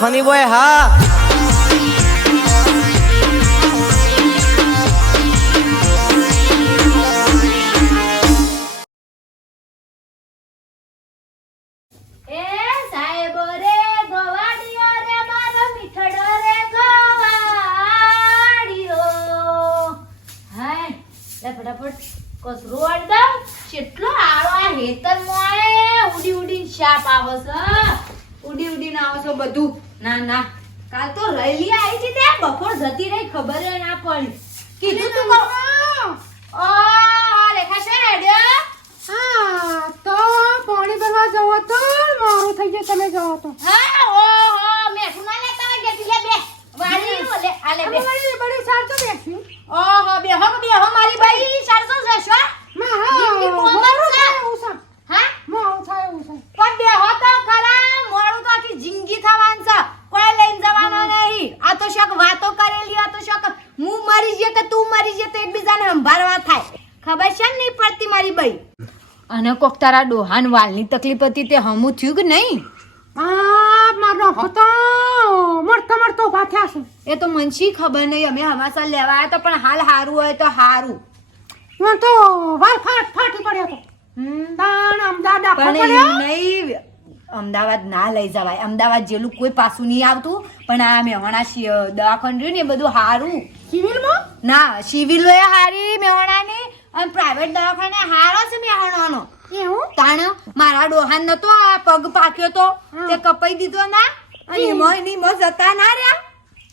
Funny boy હા ફટાફટ કસરો અડદા કેટલો આળો આ હેતર મોય ઉડી ઉડી શાપ આવે છે ઉડી ઉડી ના આવે છે બધું ના ના કાલ તો રૈલી આવી છે તે બપોર જતી રહી ખબર ના પડી કીધું તું ઓ રેખા છે રેડિયો હા તો પાણી ભરવા જવો તો મારું થઈ ગયું તમે જાઓ તો હા ઓ મેઠું ના લેતા હોય ગેટી લે બે વાળી નો લે આ લે બે મારી બડી સાર તો બેસી ઓહો બે હો મારી બાઈ 400 જશો માં હા મોમર છે ઉસા હા માં થાય ઉસા પણ બે હો તો ખરા મોડું તો આખી જિંદગી થવાનું છે કોઈ લઈને જવાનો નહીં આ તો શક વાતો કરેલી આ તો શક હું મરી જે કે તું મરી જે તો એકબીજાને સંભાળવા થાય ખબર છે નહીં પડતી મારી બાઈ અને કોક તારા ડોહાન વાલની તકલીફ હતી તે હમું થયું કે નહીં આ મારો હતો મરતો પાથ્યા છે એ તો મનશી ખબર નહીં અમે હમાસા લેવા આવ્યા તો પણ હાલ હારું હોય તો હારું હું તો વાલ ફાટી પડ્યો તો તાણ અમદાવાદ પણ પડ્યો એવું નહીં અમદાવાદ ના લઈ જવાય અમદાવાદ જેલું કોઈ પાછું નહીં આવતું પણ આ મેહોણા દવાખાનું રહ્યું ને એ બધું હારું સિવિલમાં ના સિવિલ હારી મેહોણાની અને પ્રાઇવેટ દવાખાને હારો છે મેહોણાનો એવું તાણ મારા ડોહાન નતો આ પગ પાક્યો તો તે કપાઈ દીધો ના અને એમાં જતા ના રહ્યા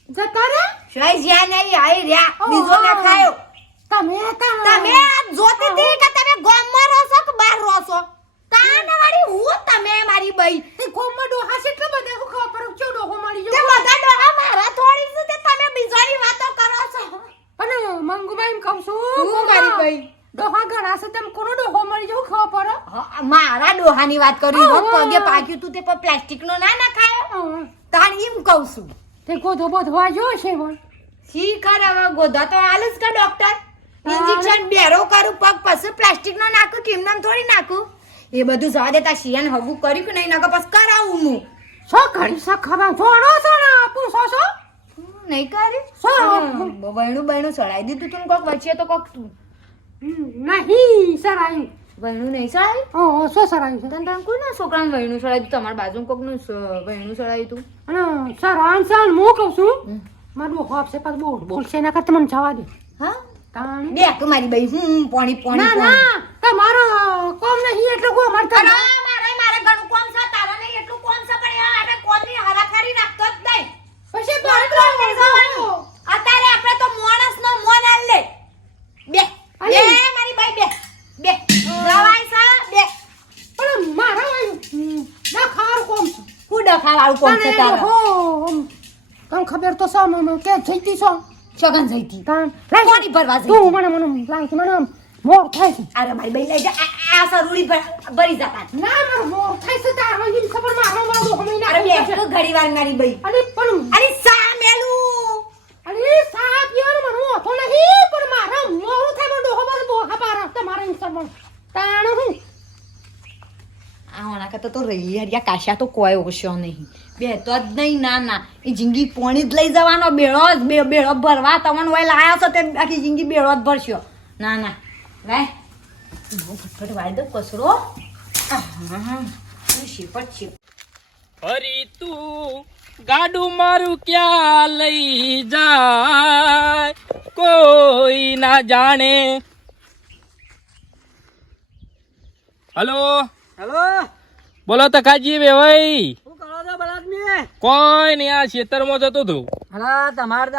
જતા રે શોય જ્યાં નહીં આઈ રહ્યા બીજો ને ખાયો તમે તમે આ જોતી હતી કે તમે ગામમાં રહો છો કે બહાર રહો છો તાન વાળી હું તમે મારી બઈ તે કોમમાં ડોહા છે એટલે બધે હું ખબર પડું છું ડોહો મળી તે ગયો બધા ડોહા મારા થોડી છે તે તમે બીજાની વાતો કરો છો પણ મંગુબાઈ એમ કહું છું હું મારી બઈ ડોહા ઘણા છે તેમ કોનો ડોહો મળી ગયો ખબર પડે મારા ડોહાની વાત કરી હો પગે પાક્યું તું તે પર પ્લાસ્ટિક નો ના નખાયો તાણ એમ કહું છું તે ગોધો બોધવા જો છે પણ શી હવે ગોધા તો હાલ જ કે ડોક્ટર ઇન્જેક્શન બેરો કરું પગ પછી પ્લાસ્ટિક નો નાખું કેમ નામ થોડી નાખું એ બધું જવા દેતા શિયાન હગું કર્યું કે નહીં નકર પછી કરાવું હું સો ઘડી સખવા જોડો છો ને પૂછો છો નહીં કર્યું બહેણું ચડાવી દીધું તું કોક વચ્ચે તો કોક નહીં સરાયું બહેણું નહીં ચડાવી ઓ સો સરાયું છે તને કોઈ ના છોકરાને બહેણું ચડાવી દીધું તમારા બાજુ કોકનું બહેણું ચડાવી તું અને સરાન સાન હું કહું છું મારું હોપ છે પાછું બોલશે ના કરતા મને જવા દે હા તાણ બે તું મારી બઈ હું પાણી ના ના તમારો કોમ નહીં એટલું કો માર કર મારે ઘણું કોમ છે તારા નહીં એટલું કોમ છે પણ આપણે કોમની હરાફરી રાખતો જ નહીં પછી અત્યારે આપણે તો માણસનો મોન આલ લે બે મારી બાઈ બે દવાઈ સા બે પણ મારા ના ખાર કોમ છે હું ડખા વાળું કોમ છે તારા હો તને ખબર તો છે મને કે જઈતી છો છગન જઈતી તાન પાણી ભરવા જઈતી તું મને લાગી મને મોર થાય છે અરે મારી બાઈ લઈ જા આ સરુડી ભરી જતા ના મારો મોર થાય છે તારો ઈમ ખબર મારો વાળો હમણાં અરે બે તો ઘડી વાર મારી બાઈ અરે પણ અરે સા મેલું અરે સાપ યાર મને હોતો નહીં પણ મારા મોરું થાય મને ડોહો બસ બોહા પારા તમારા ઇન્સ્ટામાં તાણ હું આ ઓના કરતા તો રહી હરિયા કાશા તો કોઈ ઓછો નહીં બે તો જ નહીં ના ના એ જિંદગી પોણી જ લઈ જવાનો બેળો જ બેળો ભરવા તમને હોય લાયા છો તે આખી જિંદગી બેળો જ ભરશો ના ના લાય હું ફટફટ વાળી દઉં કચરો શીપટ છે હરી તું ગાડું મારું ક્યાં લઈ જાય કોઈ ના જાણે. હલો હેલો બોલો તકાજી ભાઈ. શું કરો છો બળાદમી કોઈ નહીં આ ખેતરમાં જતો હતો. હલા તમાર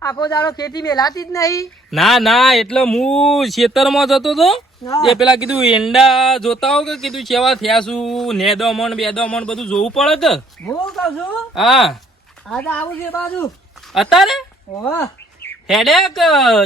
આખો દાડો ખેતી મેલાતી જ નહીં ના ના એટલે હું ખેતરમાં જતો હતો એ પેલા કીધું ઈંડા જોતા હો કે કીધું કેવા થયા શું ને દમણ બે દમણ બધું જોવું પડે તો હું કહું છું હા આ તો આવું છે બાજુ અત્યારે ઓહો હેડે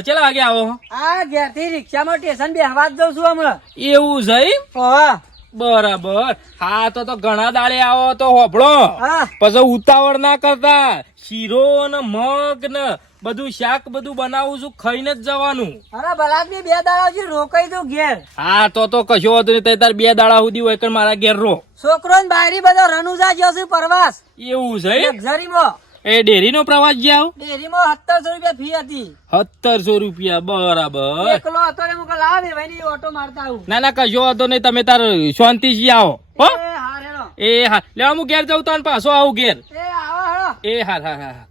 ચેલા વાગે આવો આ ઘેરથી રિક્ષામાં સ્ટેશન બેહવા જ જઉં છું હમણાં એવું છે એમ? ઓહો બરાબર. હા તો ઘણા દાડે આવો તો હોભળો. હા પછી ઉતાવળ ના કરતા. શીરો ને મગ ને બધું શાક બધું બનાવું છું, ખાઈને જ જવાનું. અરે બલાદમી 2 દાડા સુધી રોકાઈ દઉં ઘેર. હા તો કશો વાંધો નહીં. તાર 2 દાડા સુધી હોય કે મારા ઘેર રો. છોકરો ને બાયરી બધો રનુજા જશે પ્રવાસ એવું છે એમ? લક્ઝરીમાં. એ ડેરી નો પ્રવાસ જાવ. ડેરીમાં 1700 રૂપિયા ફી હતી. 1700 રૂપિયા. બરાબર. એકલો હતો ને મુકે લાવ દે ભાઈ ની ઓટો મારતા આવું. ના કશો વાંધો નહીં. તમે તાર શાંતિથી આવો હો. એ હા હેડો. એ હા લેવા હું ઘેર જાઉં તો પાછો આવું ઘેર. એ આવો હેડો. એ હા.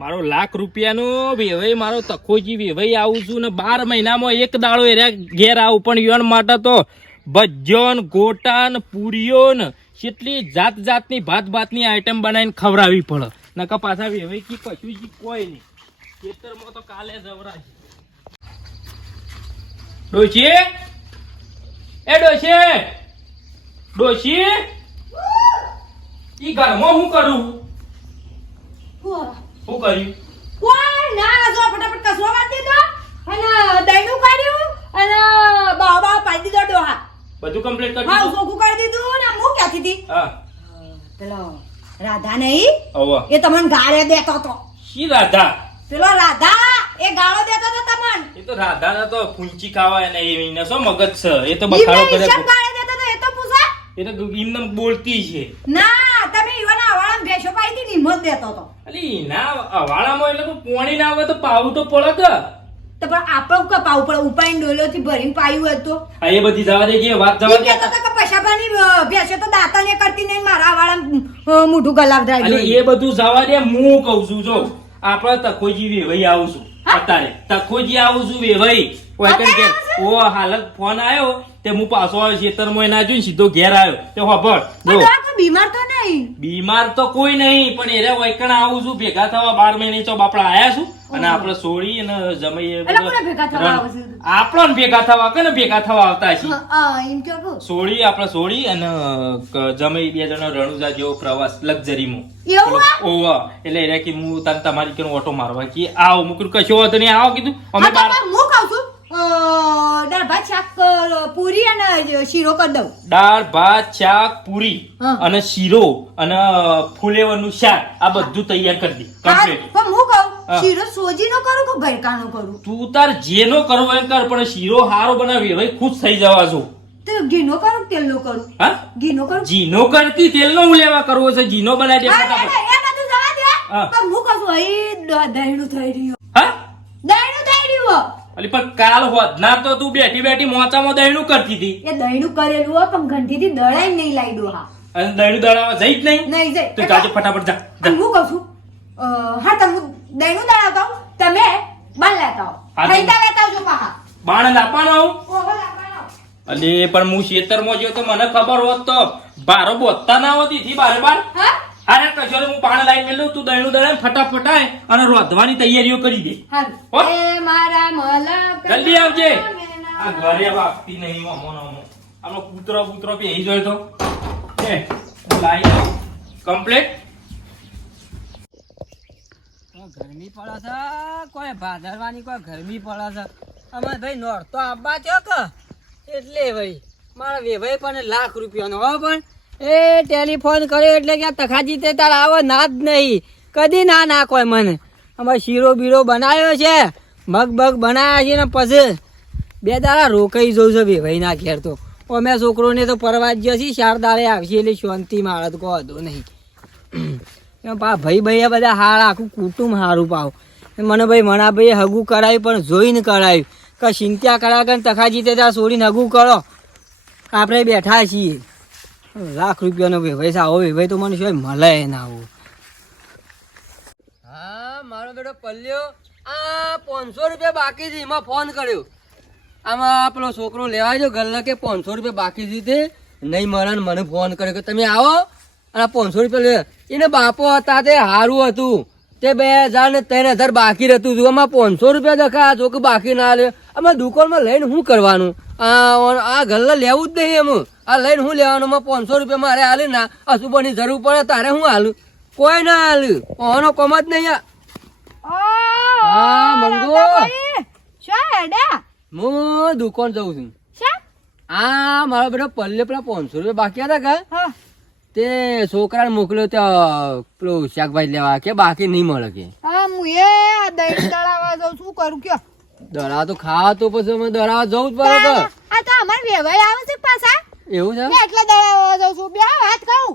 મારો ₹1,00,000 વેવાઈ, મારો તખોજી વેવાઈ આવું છું ને 12 મહિનામાં 1 દાડો એરા ઘેર આવું. પણ યોન માટે તો ભજ્યોન ગોટાન પૂરીઓન કેટલી જાત જાતની ભાતની આઈટમ બનાવીને ખવડાવવી પડે. નકા પાછા વેવાઈ કી કશું જી કોઈ નહીં. ખેતરમાં તો કાલે જવરાય. ડોશી એ ડોશી ઈ ઘરમાં હું કરું? શું કર્યું? કોઈ ના જો ફટાફટ કસરો વાળી દીધો અને દહીંનું કાઢ્યું અને બાબા પાડી દીધો ડોહા. બધું કમ્પ્લીટ કરી હા દીધું? સોખું કરી દીધું ને હું ક્યાંથી હતી હા. પેલો રાધા નહીં હવે એ તમને ગાળે દેતો તો. શી રાધા? પેલો રાધા એ ગાળો દેતો તો તમને. એ તો રાધા ના તો ફૂંચી ખાવા એને એને શું મગજ છે? એ તો ઈમને બખાડો કરે. ઈશાન ગાળે દેતો તો એ તો પૂછા. એ તો એમને બોલતી છે. ના તમે ઈવાના આવાળામાં ભેંસો પાઈ હતી ને હિંમત દેતો તો. અલી ના અવાળામાં એટલે પોણી ના આવે તો પાવું તો પડે કે. તો પણ આપણે ક પાવું પડે ઉપાઈને ડોલોથી ભરીને પાયું હોય તો. આ એ બધી જવા દે કે વાત જવા ઈ દે. કહેતો તો કે પૈસાભાની ભેંસો તો દાંતને કરતી નહીં મારા આવાળામાં મોઢું ગલાબ અલી ધરાવી. એ બધું જવા દે. હું કઉ છું જો આપણે તખોજી વેવાઈ આવું છું અત્યારે. તખોજી આવું છું વેવાઈ. કોઈ કઈ કે ઓ હાલત ફોન આવ્યો તે હું પાછો આવ્યો ખેતરમાં ના જોઈને સીધો ઘેર આવ્યો. તે હોભળ જો બીમાર તો નહીં. બીમાર તો કોઈ નહીં પણ એને વૈકણ આવું છું ભેગા થવા. 12 મહિને તો આપણે આયા છું અને આપણે સોળી અને જમાઈએ એટલે કોને ભેગા થવા આવો છો? આપણને ભેગા થવા કે ને ભેગા થવા આવતા છીએ. એમ કહો કહો. સોળી આપણે સોળી અને જમાઈ 2 જણા રણુજા જેવો પ્રવાસ લક્ઝરીમાં. એવું આ? ઓવા એટલે એને કે હું તને તમારી કે ઓટો મારવા કે આવો મૂકું કશો હતો નહીં આવો કીધું. અમે હા, તો પણ હું કહું છું દાળ ભાત શાક પૂરી અને શીરો કરી દઉં. દાળ ભાત શાક પૂરી હા. અને શીરો અને ફુલેવરનું શાક આ બધું તૈયાર કરી દે હા, કમ્પ્લીટ. પણ હું કહું હા. શીરો સોજીનો કરું કે ભરકાનો કરું? તું તાર જેનો કરવો એ કર પણ શીરો હારો બનાવી ભાઈ ખુશ થઈ જવા છો. તો ઘીનો કરું કે તેલનો કરું? હા ઘીનો કરું. જીનો કરતી તેલનો હું લેવા કરવો છે? જીનો બનાવી દે હા, ફટાફટ. એ બધું જવા દે. હા. પણ હું કહું છું અહીં દહીંનું થઈ રહ્યું. હા દહીંનું થઈ રહ્યું. અલી પણ કાલ હોત ના તો તું બેઠી બેઠી મોચામાં દહીંનું કરતી હતી એ દહીંનું કરેલું હોય પણ ઘંટીથી દળાઈ નહીં લાઈ ડોહા. અને દહીંનું દળાવા જઈ જ નહીં. નહીં જાય. તું જાજે ફટાફટ જા અને હું કહું છું હા તમે દહીંનું દળાવતા હો, તમે બાન લેતા હો. હા, ખરીદા લેતા આવજો પાછા. બાણ લાપવાનો આવું. ઓહો લાવવાનો. અલે પણ હું ખેતરમાં ગયો તો મને ખબર હોત તો બારો બોતતા ના હોતી થી બારે બાર. હા અરે કશો હું પાણી લાઈન મેલું તું દહીંનું દળાય ફટાફટ આય અને રોધવાની તૈયારીઓ કરી દે. હારું. હો? એ મારા મલક જલ્દી આવજે. મેના આ ઘરે વાગતી નહીં અમો આમનો કૂતરો બેહી જોય તો એ લાઈ કમ્પ્લીટ. ગરમી પડે છે કોઈ ભાદરવાની કોઈ ગરમી પડે છે. અમારે ભાઈ નોરતો આપવા થયો કે એટલે ભાઈ મારા વેભાઈ પણ ₹1,00,000 હો પણ એ ટેલિફોન કર્યો એટલે કે તખાજી તે તાર આવો ના જ નહીં કદી ના નાખોય મને. અમારે શીરો બીરો બનાવ્યો છે મગ બગ બનાવ્યા છે ને પછી 2 દાડા રોકાઈ જવું છે વેભાઈ ના ઘેર. તો અમે છોકરોને તો પરવા જ જશે 4 દાડે આવશે એટલે શાંતિ મારે તો કહો દો નહીં. ભાઈ બધા હાર આખું કુટુંબ સારું પાવ. મને ભાઈ મણા ભાઈ હગું કરાવ્યું પણ જોઈને કરાવ્યું કે ચિંતા કરા કરીને તખાજી તે ત્યાં છોડીને હગું કરો. આપણે બેઠા છીએ. ₹1,00,000 વેભાઈ આવો વેભાઈ તો મને શું મળે ના આવું. હા મારો બેટો પલ્લ્યો આ ₹500 બાકી છે એમાં ફોન કર્યો. આમાં પેલો છોકરો લેવા જો ગલ્લે કે ₹500 બાકી છે તે નહીં મળે ને મને ફોન કર્યો કે તમે આવો અને ₹500 લે. એને બાપો હતા તે સારું હતું તે 2,000 ને 3,000 બાકી રહેતું હતું. આમાં ₹500 દખા જો કે બાકી ના લે. આમાં દુકાનમાં લઈને શું કરવાનું? આ ગલ્લા લેવું જ નહીં. એમ આ લઈને શું લેવાનું? ₹500 મારે હાલે ના અશુભની જરૂર પડે તારે હું હાલું? કોઈ ના હાલું. ઓનો કોમ જ નહીં. હા મંગો શું હેડા? હું દુકાન જઉં છું. શું? આ મારો બેટો પલ્લે પેલા 500 રૂપિયા બાકી હતા કે હા તે છોકરાને મોકલ્યો ત્યાં પેલો શાકભાજી લેવા કે બાકી નહીં મળે કે હા હું એ દહીં દળાવા જાઉં શું કરું કયો દરા તો ખાવા તો પછી અમે દરાવા જવું જ પડે તો આ તો અમાર વેવાઈ આવે છે પાછા એવું છે મેં એટલે દળાવા જાઉં છું બે વાત કહું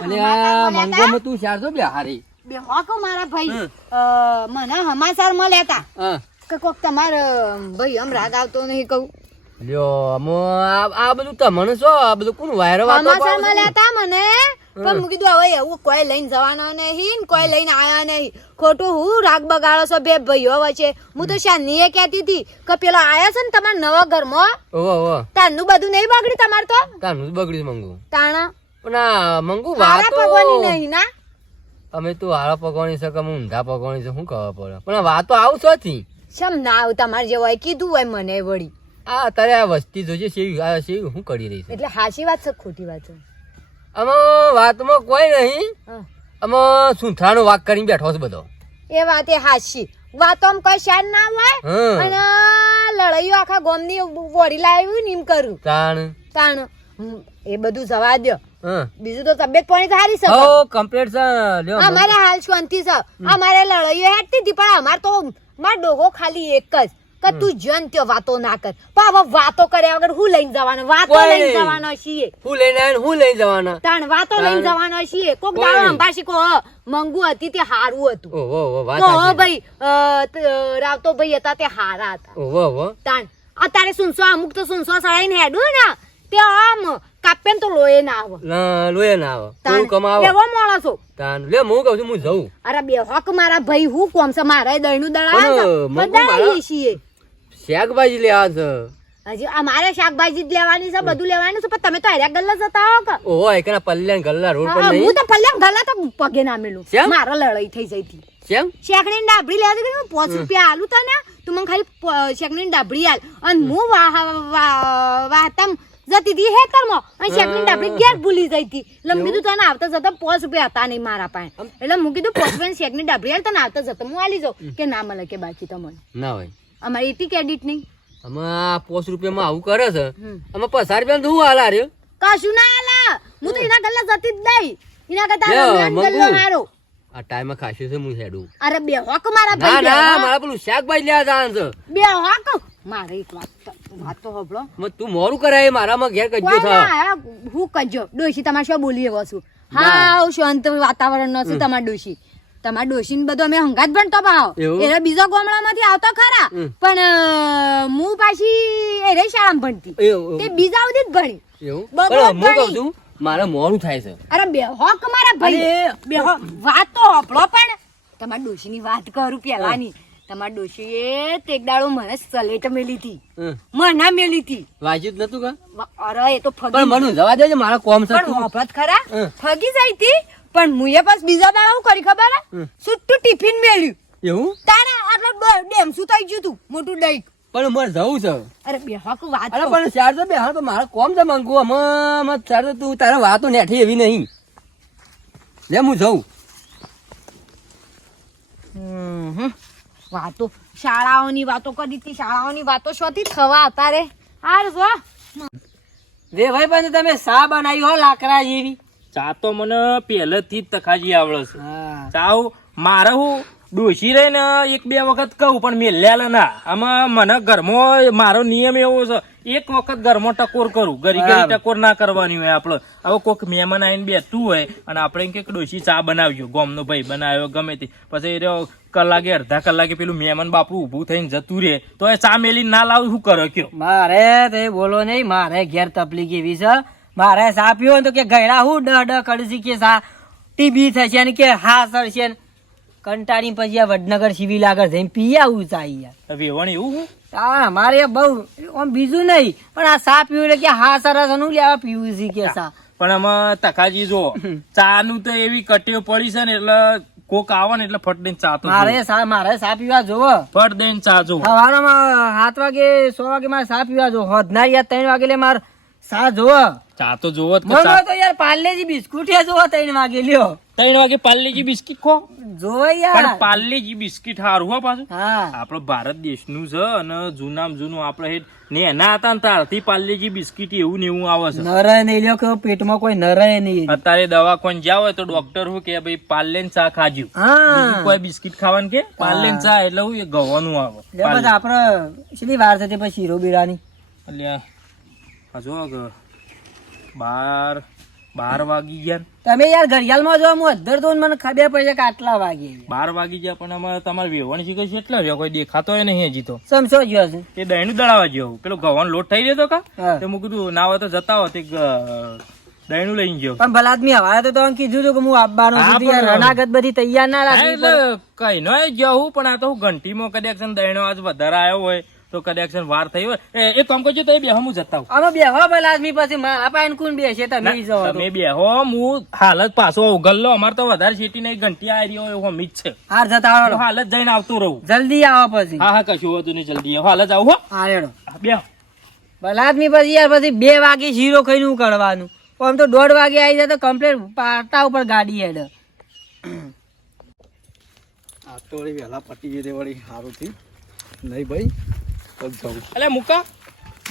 અને આ મંગોમાં તું 400 બે હારી બે હોકો મારા ભાઈ મને હમાસાર મળ્યા હતા હા કે કોક તમારે ભાઈ આમ રાગ આવતો નહીં કહું લ્યો અમો આ બધું તમને શું આ બધું કોણ વાયરો વાતો હમાસાર મળ્યા હતા મને પણ હું કીધું હવે એવું કોઈ લઈને જવાના નહીં ને કોઈ લઈને આયા નહીં ખોટું હું રાગ બગાડો છો બે ભાઈઓ વચ્ચે હું તો શાનીએ કહેતી હતી કે પેલો આયા છે ને તમારા નવા ઘરમાં ઓહો ઓહો તારનું બધું નહીં બગડ્યું તમારે તો તાનું જ બગડ્યું મંગુ તાણા પણ આ મંગુ હારા વાતો ભગવાની નહીં ના અમે તો હારા પકવાની છે કે અમે ઊંધા પકવાની છે શું ખબર પડે પણ આ વાતો આવું છો થી શમ ના આવ તમારે જેવું હોય કીધું હોય મને વળી આ અત્યારે આ વસ્તી જોજે સેવી આ સેવી શું કરી રહી છે એટલે હાચી વાત છે ખોટી વાત છે આમાં વાતમાં કોઈ નહીં હા. આમાં સુંથરાનો વાક કરીને બેઠો છે બધો એ વાત એ હાચી વાતોમાં કોઈ શાન ના હોય હમ અને લડાઈઓ આખા ગામની વળી લાવ્યું ને એમ કરું તાણ તાણ એ બધું જવા દો હા બીજું તો તબિયત પાણી સારી છે હો કમ્પ્લીટ છે લ્યો અમારે હાલ શાંતિ છે અમારે લડાઈઓ હેઠતી હતી પણ અમાર તો માર ડોહો ખાલી એક જ કે તું જન ત્યો વાતો ના કર પણ હવે વાતો કર્યા વગર હું લઈને જવાનો વાતો કોઈ લઈને નહીં. જવાનો છીએ હું લઈને આવ્યો ને હું લઈને જવાના તાણ વાતો લઈને જવાનો છીએ કોક કોઈ દાડો નહીં. અંબાશી કો મંગુ હતી તે હારું હતું ઓહો ઓહો વાત તો સાચી. ભાઈ રાવતો ભાઈ હતા તે હારા હતા ઓહો ઓહો તાણ અત્યારે સુનસો અમુક તો સુનસો સળાઈને હેડું ને તે આમ કાપે ને તો લોહી ના આવે લોહી ના આવે તાણ તું કમાવો એવો માણસો તાન લે હું કહું છું હું જઉં અરે બે હોક મારા ભાઈ હું કોમ છે મારે દહીંનું દળાવે પણ છે મંગુ બધાઈએ છીએ શાકભાજી લેવા છે હજી અમારે શાકભાજી જ લેવાની છે બધું લેવાનું છે પણ તમે તો હર્યા ગલ્લા જતા હો કે ઓહો એકના પલ્લે ગલ્લા રોડ પર હા, નહીં હું તો પલ્લે ગલ્લા તો પગે ના મેલું કેમ? મારો લડાઈ થઈ જઈ હતી કેમ શેકણી ડાબડી લેવા દે કે 5 રૂપિયા આલું તને તું મને ખાલી શેકણી ડાબડી આલ અને હું વાતમ જતી હતી હેતરમાં અને શેકણી ડાબડી ઘેર ભૂલી જઈ હતી એટલે મેં કીધું તને આવતા જતા 5 રૂપિયા હતા નહીં મારા પાસે એટલે હું કીધું 5 રૂપિયા શેકણી ડાબડી આલ તને આવતા જતા હું આલી જાઉં કે ના મળે કે બાકી તમને ના હોય અમારી એટી ક્રેડિટ નહીં આમાં 5 રૂપિયામાં આવું કરે છે હમ. આમાં 50 રૂપિયા તો હું હાલ હાર્યો કશું ના આલા હું તો એના ગલ્લા જતી જ નહીં એના કરતા લ્યો, રમ્યાન મંગુ. ગલ્લો મારો આ ટાઈમે ખાસ્યું છે હું હેડું અરે બે હોક મારા ના ભાઈ બે ના હોક. મારા પેલું શાકભાજી લેવા જવાનું છે બે હોક મારે એક વાત તો હોભળો મત તું મોરું કરાય મારામાં ઘેર કજ્જો કોઈ થા ના, હું કજો ડોશી તમારે શું બોલી એવો છું હા શાંત વાતાવરણ નો છું તમારા ડોશી તમારા ડોશી ને બધું અમે હંગાત ભણતો ભાવ એવું? એટલે બીજો ગામડામાંથી આવતો ખરા હમ. પણ હું પાછી એ શાળામાં ભણતી એવું તે બીજા સુધી જ ભણી એવું બબો પણ હું પાણી. કહું છું મારે મોરું થાય છે અરે બે હોક મારા ભાઈ અરે. બે હોક વાત તો હોભળો પણ તમારા ડોશી ની વાત કરું પેલાની તમારા ડોશીએ તે એક દાડો મને સલેટ મેલી હતી હમ. મને મેલી હતી વાંચ્યું જ નતું કા અરે એ તો પણ ફગી મને જવા દેજે મારા કોમ છે પણ તું હોભળત ખરા હમ. ફગી જાય હતી પણ મુએ પાસ બીજા દાડા હું કરી ખબર હે? હમ. સુટ્ટું ટિફિન મેલ્યું એવું તારા આટલો ડેમ શું થઈ ગયું તું મોટું ડઈક પણ મારે જવું છે અરે બે હક વાત અરે કહું. પણ ચાર તો બે હા તો મારે કોમ છે મંગુ આમાં ચાર તો તું તારે વાતો નેઠી એવી નહીં લે હું જઉં હમ. વાતો શાળાઓની વાતો કરી હતી શાળાઓની વાતો શોથી થવા અત્યારે હાર જો રે ભાઈ પણ તમે સા બનાવી હો લાકડા જેવી ચા તો મને પહેલેથી જ તખાજી આવડે છે હા ચાવ મારે હું ડોસી રહીને એક બે વખત કહું પણ મેલ્યા ના આમાં મને ઘરમાં મારો નિયમ એવો છે એક વખત ઘરમાં ટકોર કરું ઘરી ઘરી બરાબર. ટકોર ના કરવાની હોય આપણે હવે કોઈક મહેમાન આવીને બેઠું હોય અને આપણે એમ કે ડોસી ચા બનાવજો ગોમનો ભાઈ બનાવ્યો ગમે તે પછી એ રહ્યો કલાકે અડધા કલાકે પેલું મહેમાન બાપડું ઊભું થઈને જતું રહે તો એ ચા મેલીને ના લાવું શું કરે કયો મારે તે બોલો નહીં મારે ઘેર તકલીફ એવી છે મારે સા પીવો ને તો કે ગયડા હું ડ કડસી કે સા ટીબી થશે ને કે હા સરશે ને કંટાળી પછી આ વડનગર સિવિલ આગળ જઈને પી આવું ચા યાર વેવણ એવું હું તાણ અમારે બહુ આમ બીજું નહીં પણ આ સા પીવું એટલે કે હા સરસ નું લેવા પીવું છે કે સા પણ આમાં તકાજી જો ચા નું તો એવી કટીઓ પડી છે ને એટલે કોક આવે ને એટલે ફટ દઈને ચા તો મારે સા પીવા જોવો ફટ દઈને ચા જો સવારમાં 7 વાગે 6 વાગે મારે સા પીવા જો હોદનાર યાર 3 વાગે લે મારે સા જોવો ચા તો જોવો જ કે મને ચા તો યાર પાર્લેજી બિસ્કુટ એ જોવો 3 વાગે લ્યો 3 વાગે પાર્લેજી બિસ્કિટ ખો જોવો પણ યાર પાર્લેજી બિસ્કિટ હારું હો પાછું હા આપણો ભારત દેશનું છે અને જૂનામાં જૂનું આપણે હેડ ને એના હતા ને તારથી પાર્લેજી બિસ્કિટ એવું ને એવું આવે છે નરે નહીં લ્યો કે પેટમાં કોઈ નરે નહીં અત્યારે દવાખાને જાવ હોય તો ડોક્ટર શું કે ભાઈ પાર્લેન ચા ખાજો હા બીજું કોઈ બિસ્કિટ ખાવાનું કે પાર્લેન ચા એટલે હું એ ગવાનું આવે લે પછી આપડે શેની વાર થતી પછી શીરો બીરાની એટલે આ જો 12 વાગી ગયા તમે યાર ઘડિયાળમાં જો હું અધર તો મને ખબર પડે કે આટલા વાગે 12 વાગી ગયા પણ અમારે તમારે વેવણ શીખે છે એટલો રહ્યો કોઈ દેખાતો હોય નહીં હજી તો સમસો ગયો છે એ દહીંનું દળાવા જેવું પેલો ગવાનો લોટ થઈ રહ્યો કા હા. તો હું કીધું ના હોય તો જતા હો તે દહીંનું લઈને ગયો પણ ભલા આદમી હવારે તો તમે કીધું હતું કે હું આપવાનો હા, છું તો યાર પણ- અનાગત બધી તૈયાર ના હા, રાખવી એટલે કઈ નો ગયો હું પણ આ તો હું ઘંટીમાં કદાચ દહીંનો આજ વધારે આવ્યો હોય તો કદાચ વાર થઈ હોય એક કામ કરજો તો એ બે હું જતા હું અમે બેહવા ભલા આદમી પછી મારા પાસે કોણ બેસે તમે ઈ જવા દો. તમે બેહો હું હાલત પાછો ઉગલ્લો અમારે તો વધારે શેટી નહીં ઘંટી આવી રહ્યો એવો મીત છે હાર જતા હું આવડો હાલત જઈને આવતો રહું જલ્દી આવો પછી હા કશું હોતું નહીં જલ્દી આવો. હાલત આવું હો હા રેડો બેહો ભલા આદમી પછી યાર પછી 2 વાગે શીરો ખાઈને હું કરવાનું આમ તો 1:30 વાગે આવી જાય તો કમ્પ્લીટ પાટા ઉપર ગાડી હેડ આ તો વળી વહેલા પટી ગઈ તે વળી સારું થી નહીં ભાઈ તો જવું એટલે મુકા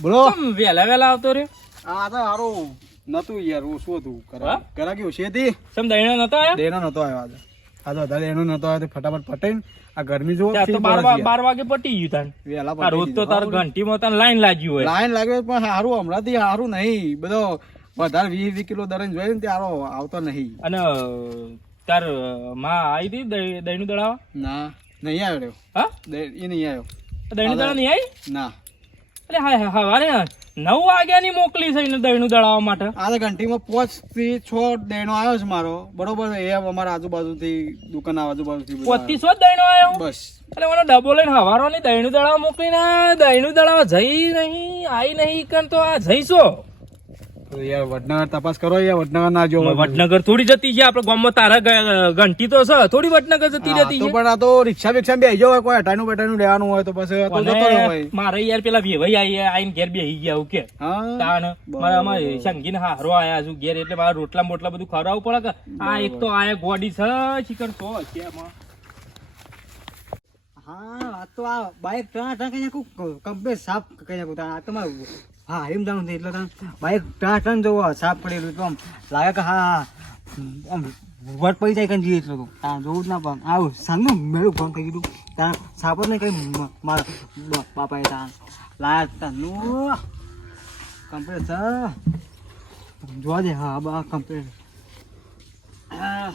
બોલો કેમ વહેલા વહેલા આવતો રે આ તો સારું નતું યાર હું શું હતું હા? કરા ગયું છે તે સમ દહીણો નતો આવ્યો દેનો નતો આવ્યો આજે આજે વધારે એનો નતો આવ્યો તે ફટાફટ પટાઈને આ ગરમી જો ત્યાં તો 12 વાગે પટી ગયું તાન વહેલા આ રોજ તો તાર ઘંટીમાં તને લાઈન લાગ્યું હોય લાઈન લાગ્યો પણ સારું હમણાંથી સારું નહીં બધો વધારે 20 કિલો દરન જોઈએ ને તે સારો આવતો નહીં અને તાર માં આવી હતી દહીંનું દળાવા ના નહીં આવ્યો હા એ નહીં આવ્યો દહીંનું દળા નહીં આવી ના એટલે હા હવારે 9 વાગ્યાની મોકલી છે એને દહીંનું દળાવવા માટે આ તો ઘંટીમાં 5 થી 6 દેણો આવ્યો છે મારો બરોબર એ અમારા આજુબાજુથી દુકાન આજુબાજુથી બધા 2500 દહીંનો આવ્યો બસ એટલે મને ડબો લઈને હવારોની દહીંનું દળાવા મોકલીને દહીંનું દળાવા જઈ નહીં આવી નહીં કન તો આ જઈશો તો યાર વડનગર તપાસ કરો યાર વડનગર ના જો વડનગર થોડી જતી છે આપડે ગામમાં તારા ઘંટી તો છે થોડી વડનગર જતી રહેતી તો છે પણ આ તો રિક્ષા બિક્ષા બેસી જાવ કોઈ અટાણું બટાણું લેવાનું હોય તો પછી આ તો જતો રહ્યો અને હોય મારે યાર પેલા વેવાઈ આઈને ઘેર બેસી ગયા એવું કે હા તાણ મારા અમારે શંગીને હારો આયા છું ઘેર એટલે મારા રોટલા બોટલા બધું ખવડાવવું પડે કે આ એક તો આયા ગોડી છે ચિકન તો છે એમાં હા આ તો આ બાઈક ટ્રાં કઈ નાખું કમ્પ્લેટ સાફ કઈ નાખું આ તમારું હા એમ જાણું છે એટલે બાઈક ટ્રાં જોવો સાફ કરેલું તો આમ લાગે કે હા આમ વટ પડી જાય કઈ જઈએ એટલું તો ત્યાં જોવું જ ના પણ આવું સાંજનું મેળું ફોન કરી દીધું ત્યાં સાફ જ નહીં કઈ મારા બાપાએ ત્યાં લાયા ત્યાંનું કમ્પ્લેટ છે જોવા દે હા બા કમ્પ્લેટ હા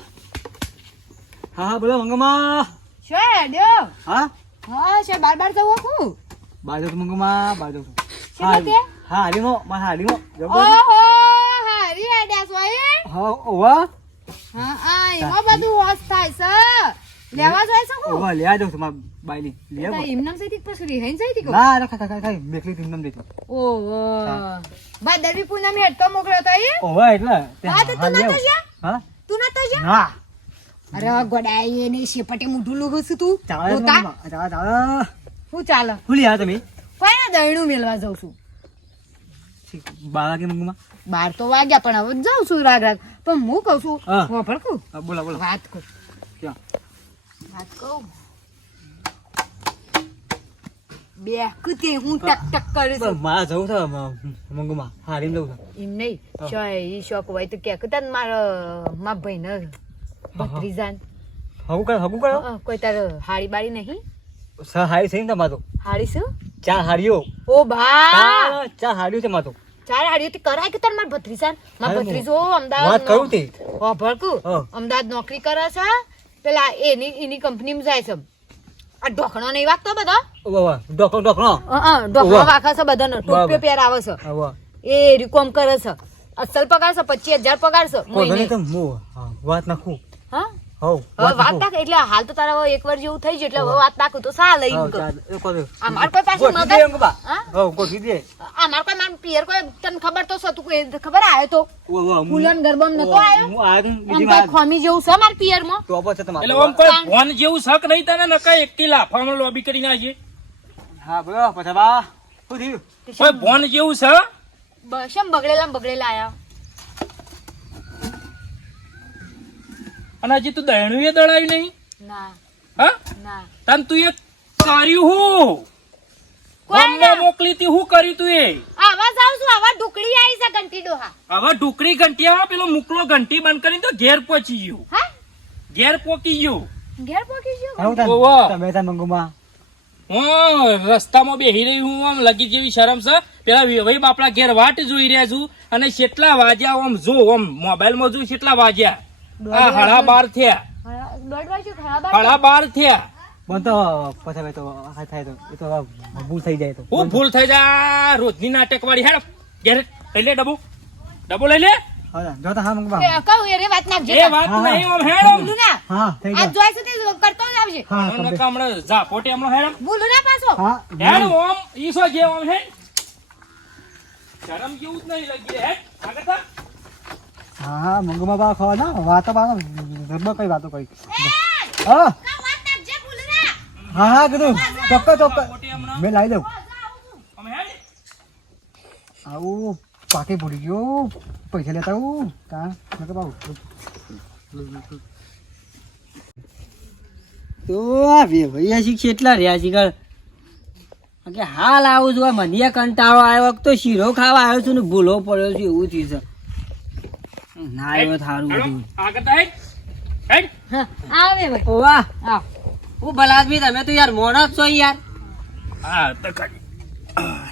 હા બોલો મંગમા શું હેડ્યો હા હા છે બાર જવું હું બાજુ મંગમા બાજુ શું કે હા હારીમો મારા હારીમો ઓહો હારી હેડ્યા છો એ હા ઓવા હા આ એમાં બધું વોશ થાય છે લેવા જાય છે હું ઓવા લે જાવ તમાર બાઈલી લે તો એમનામ સઈથી પછી રિહાઈન સઈથી કો ના ના ખાઈ મેકલી તીન નમ દેતો ઓહો બાદરવી પૂનમ હેડતો મોકલ્યો તો એ ઓવા એટલે હા તો તું નતો જા હા તું નતો જા ના અરે ગોડાઈ એને શેપટે મોઢું લુગું છું તું ચાલે હોતા? ચાલે ચાલે હું ચાલે ભૂલી આ તમે કોઈ ના દહીણું મેલવા જાઉં છું બાળા કે મંગમા 12 તો વાગ્યા પણ હવે જાઉં છું રાગ રાગ પણ હું કહું છું હા. વાપર કહું બોલા બોલા વાત કહું ક્યાં વાત કહું બે કુતે હું ટક ટક કરું છું મારા જવું છે મંગમા હારીમ જવું છે એમ નહીં શોય ઈ શોખ હોય તો કે કદાચ મારા ભાઈને ભત્રીજાન હગું કરો કોઈ તાર હાડી બાડી નહીં સા હારી છે ને તમારો હાડી શું 4 હારીઓ ઓ ભા 4 હારીઓ છે માતો ચાર હાડીઓ તે કરાય કે તાર માર ભત્રીજાન માર અરે ભત્રીજો વાત અમદાવાદ કરું તે ભડકું હા. અમદાવાદ નોકરી કરે છે પેલા એની કંપનીમાં જાય છે આ ઢોકણો નહીં વાગતો બધા ઓવા ડોકરો ઢોકણો વાહ. વાખા છે બધાનો ટોપીઓ પહેર આવે છે ઓવા એ રીકોમ કરે છે અસલ પગાર છે 25000 પગાર છે કોઈ મહિને. તો મો વાત નાખું હા હો હવે વાત નાખ એટલે હાલ તો તારા હવે એક વાર જેવું થઈ ગયું એટલે હવે વાત નાખું તો સા લઈ અમાર કોઈ પાસે મગજ હા? અમાર કોઈ માર પિયર કોઈ તને ખબર તો છે તું કોઈ ખબર આયો તો ફૂલન ગરબમ નતો આયો આમ કોઈ ખોમી જેવું છે માર પિયર માં એટલે આમ કોઈ ફોન જેવું શક નહીં તને નકા એકી લાફામાં લોબી કરીને આવીએ હા બોલો પછી બા શું થયું કોઈ ફોન જેવું છે બશમ બગડેલા આયા અને હજી તું દયણું એ દળાયું નહીં ના હા ના તન તું એ કર્યું હું કોઈ અમને મોકલી તી હું કર્યું તું એ આવા જાવ છું આવા ઢુકડી આવી છે ઘંટી ડોહા હવે ઢુકડી ઘંટિયામાં પેલો મુકલો ઘંટી બંધ કરીને તો ઘેર પહોંચી ગયો હા ઘેર પોકી ગયો ઘેર પોકી ગયો આવું તાન ઓવા. તમે તાન મંગુમાં હું રસ્તામાં બેહી રહી હું આમ લગી જેવી શરમ છે પેલા વેવાઈ બાપડા ઘેર વાટ જોઈ રહ્યા છું અને કેટલા વાગ્યા આમ જો આમ મોબાઈલમાં જો કેટલા વાગ્યા આ 12:30 થયા દોઢ વાગ્યું ખરાબ 12:30 થયા પણ તો પછી હવે તો આ થાય તો એ તો હવે ભૂલ થઈ જાય તો હું ભૂલ થઈ જા રોજની નાટક વાળી હેડ ઘેર લઈ લે ડબો લઈ લે હા જો તો હા મંગુમાં કહું એ રે વાત નાખજે એ વાત નહીં આમ હેડ આમ. બોલું ના હા થઈ આ જાય જોઈ છે તે કરતો જ આવજે હા આનો કમ્પ્લીટ. નકા હમણાં ઝાપોટે હમણાં હેડ આમ. બોલું ના પાછો હા હેડ આમ ઈસો જે આમ હેડ શરમ જેવું જ નહીં લગી રે હેડ આગળ થા. હા મંગુમાં બા ખવા ના વાતો બા ઘરમાં કઈ વાતો કરી હા વાત નાખજે બોલું ના હા હા કીધું ચોક્કસ ચોક્કસ ઝાપોટે હમણાં મેં લાવી દઉં આમ હેડ આવું પાકે ભૂલી ગયો પૈસા લેતા આવું કા નકર બાબુ તો આ વેવાઈ શીખ કેટલા રહ્યા છે કે હાલ આવું છું આ મને કંટાળો આવ્યો તો શીરો ખાવા આવ્યો છું ને ભૂલો પડ્યો છું એવું થયું છે ના આવ્યો થારું બધું આગળ થા હેડ હેડ હા આવે ભાઈ ઓવા આવ હું બલાદમી તમે તો યાર મોણા જ છો યાર હા તો કાઢી.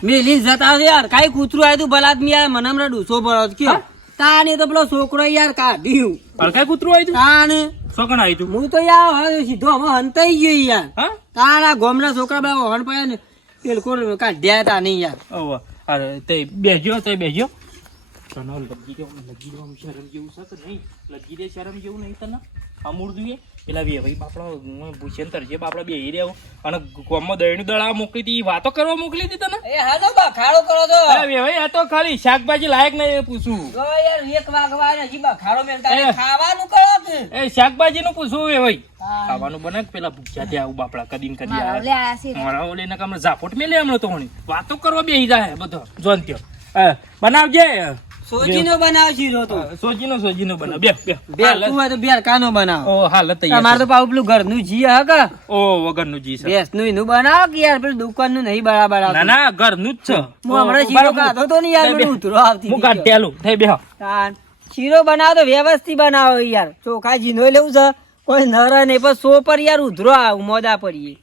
મેલી જતા છે યાર કાઈ કૂતરું આવ્યું તું બલાદમી યાર મને હમણાં ડૂસો પડ્યો છે કયો તાને તો પેલો છોકરો યાર કાઢ્યું અડકાઈ કૂતરું આવ્યું તું? તાને સોકણ આવ્યું તું? હું તો યાર હવે સીધો હવે હંતાઈ ગયો યાર હા તારા ગોમના છોકરા બધા વહન પડ્યા ને બિલકુલ કાઢ્યા તા નહીં યાર ઓવા. અરે તે બેહજો તને લગી દો શરમ જેવું છે કે નહીં લગી દે શરમ જેવું નહીં તને અમૂળ જોઈએ પેલા વેવાઈ બાપડા ભૂષણ તરજે બાપડા બેહી રહ્યા અને ગામમાં દળનું દળા મોકલી હતી વાતો કરવા મોકલી હતી તને એ હાલો બખાડો કરો તો અરે વેવાઈ આ તો ખાલી શાકભાજી લાયક નહીં એ પૂછું જો યાર એક વાગવા ને હજી બખાડો મેલતા એ. ખાવાનું કરો કે એ શાકભાજી નું પૂછવું વેવાઈ હા. ખાવાનું બને કે પેલા ભૂખ્યા ત્યાં આવું બાપડા કદીમ કદી મારા ઓલે આયા આયા છે મારા ઓલે ને કામ ઝાપોટ મેલે હમણાં તો હણી વાતો કરવા બેહી જાય બધો જોન ત્યો બનાવજે સોજીનો બનાવ શીરો તો સોજીનો બનાવ બે બેર તું હોય તો બેર કાનો બનાવ ઓ હાલ તમારે તો પાછું પેલું ઘરનું જી હા કે ઓ વગરનું જી છે ભેંસ નું એનું બનાવો કે યાર પેલું દુકાન નું નહીં બરાબર ના ના ઘરનું જ છે હું હમણાં શીરો ખાતો તો ને યાર મને ઉતરો આવતી હું હતી. કાઢેલું થઈ બેહો તાન. શીરો બનાવો તો વ્યવસ્થિત બનાવો યાર ચોખા જીનો લેવું છે કોઈ નર નહીં પણ સો પર યાર ઉધરો આવું મોદા પડીએ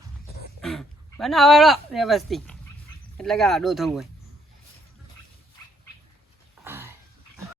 બનાવો વ્યવસ્થિત એટલે કે આડો થવું હોય